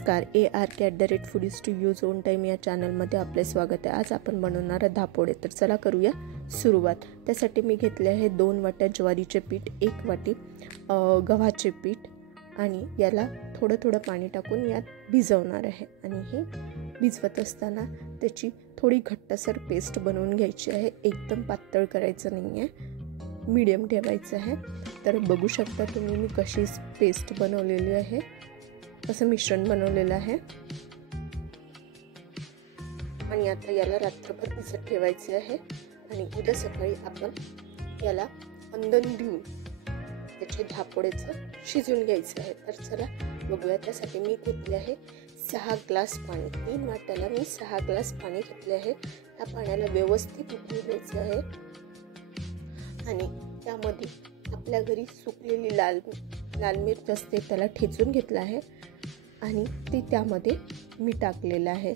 नमस्कार, ARK@foodies2use on time या चॅनलमध्ये आपले स्वागत आहे। आज आपण बनवणार आहे धापोडे। तर चला करूया सुरुवात। त्यासाठी मी घेतले आहे 2 वाट्या ज्वारीचे पीठ, 1 वाटी गव्हाचे पीठ आणि याला थोडं थोडं पाणी टाकून यात भिजवणार आहे आणि हे भिजवत असताना त्याची थोडी घट्टसर पेस्ट बनवून घ्यायची आहे। एकदम पातळ करायचं नाहीये, मीडियम ठेवायचं आहे। तर बघू शकता तुम्ही मी कशी पेस्ट बनवलेली आहे, असं मिश्रण बनवलेलं आहे। आणि आता याला रात्रभर भिजत ठेवायचे आहे आणि उद्या सकाळी आपण याला अंदन देऊन त्याचे धापोडेचं शिजून घ्यायचं आहे। तर चला बघूया। त्यासाठी मी घेतले आहे 6 ग्लास पाणी। 3 वाट्याला मी 6 ग्लास पाणी घेतले आहे। त्या पाण्याला व्यवस्थित उकळू द्यायचं आहे आणि त्यामध्ये आपल्या घरी सुकलेली लाल मिर्च असते त्याला ठेचून घेतला आहे आणि ते त्यामध्ये मी टाकलेलं आहे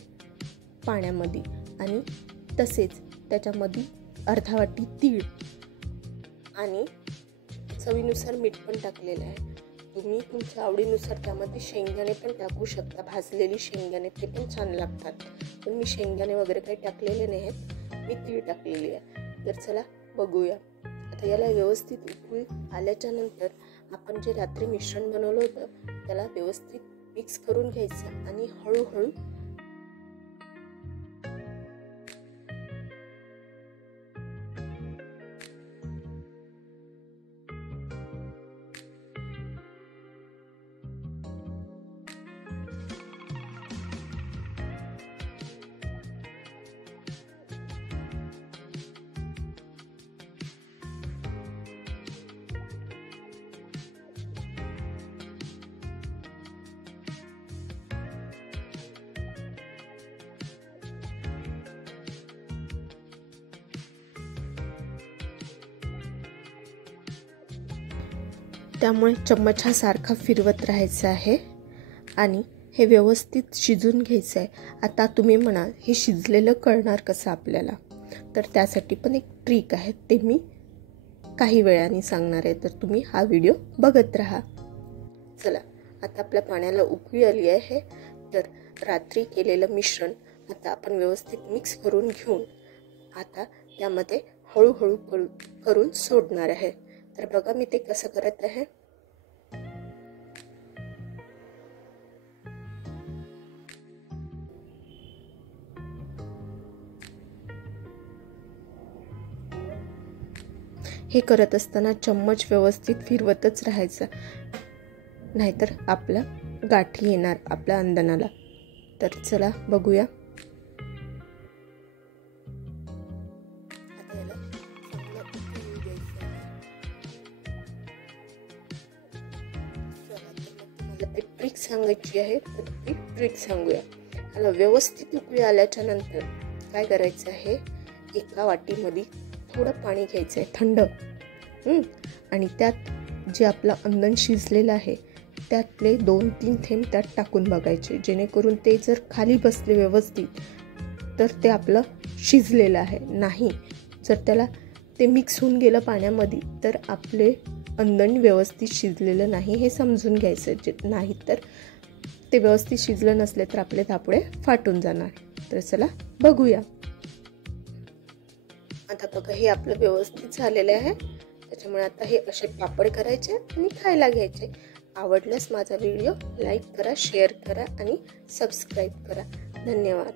पाण्यामध्ये आणि तसेच त्याच्यामध्ये अर्धा वाटी तीळ आणि चवीनुसार मीठ पण टाकलेलं आहे। तुम्ही तुमच्या आवडीनुसार त्यामध्ये शेंगदाणे पण टाकू शकता, भाजलेली शेंगदाणे ते पण छान लागतात। पण मी शेंगदाणे वगैरे काही टाकलेले नाहीत, मी तीळ टाकलेली आहे। तर चला बघूया। आता याला व्यवस्थित उकळी आल्याच्या नंतर आपण जे रात्री मिश्रण बनवलं होतं त्याला व्यवस्थित मिक्स करून घ्यायचं आणि हळूहळू त्यामुळे चम्मच हा सारखा फिरवत राहायचा आहे आणि हे व्यवस्थित शिजून घ्यायचं आहे। आता तुम्ही म्हणाल हे शिजलेलं कळणार कसं आपल्याला, तर त्यासाठी पण एक ट्रिक आहे, ते मी काही वेळाने सांगणार आहे। तर तुम्ही हा व्हिडिओ बघत राहा। चला आता आपल्या पाण्याला उकळी आली आहे। तर रात्री केलेलं मिश्रण आता आपण व्यवस्थित मिक्स करून घेऊन आता त्यामध्ये हळूहळू करून सोडणार आहे। तर बघा मी ते कसं करत आहे। हे करत असताना चम्मच व्यवस्थित फिरवतच राहायचं, नाहीतर आपला गाठी येणार आपल्या अंदनाला। तर चला बघूया। ट्रिक सांगायची आहे तर ती ट्रिक सांगूया। याला व्यवस्थित उकळी आल्याच्या नंतर काय करायचं आहे, एका वाटीमध्ये थोडं पाणी घ्यायचं आहे थंड आणि त्यात जे आपलं अंदन शिजलेलं आहे त्यातले 2-3 थेंब त्यात टाकून बघायचे, जेणेकरून ते जर खाली बसले व्यवस्थित तर ते आपलं शिजलेलं आहे। नाही जर त्याला ते मिक्स होऊन गेलं पाण्यामध्ये तर आपले अंदण व्यवस्थित शिजलेलं नाही हे समजून घ्यायचं। नाही तर ते व्यवस्थित शिजलं नसले तर आपले धापोडे फाटून जाणार। तर चला बघूया। आता बघा हे आपलं व्यवस्थित झालेलं आहे। त्याच्यामुळे आता हे असे पापड करायचे आणि खायला घ्यायचे। आवडल्यास माझा व्हिडिओ लाईक करा, शेअर करा आणि सबस्क्राईब करा। धन्यवाद।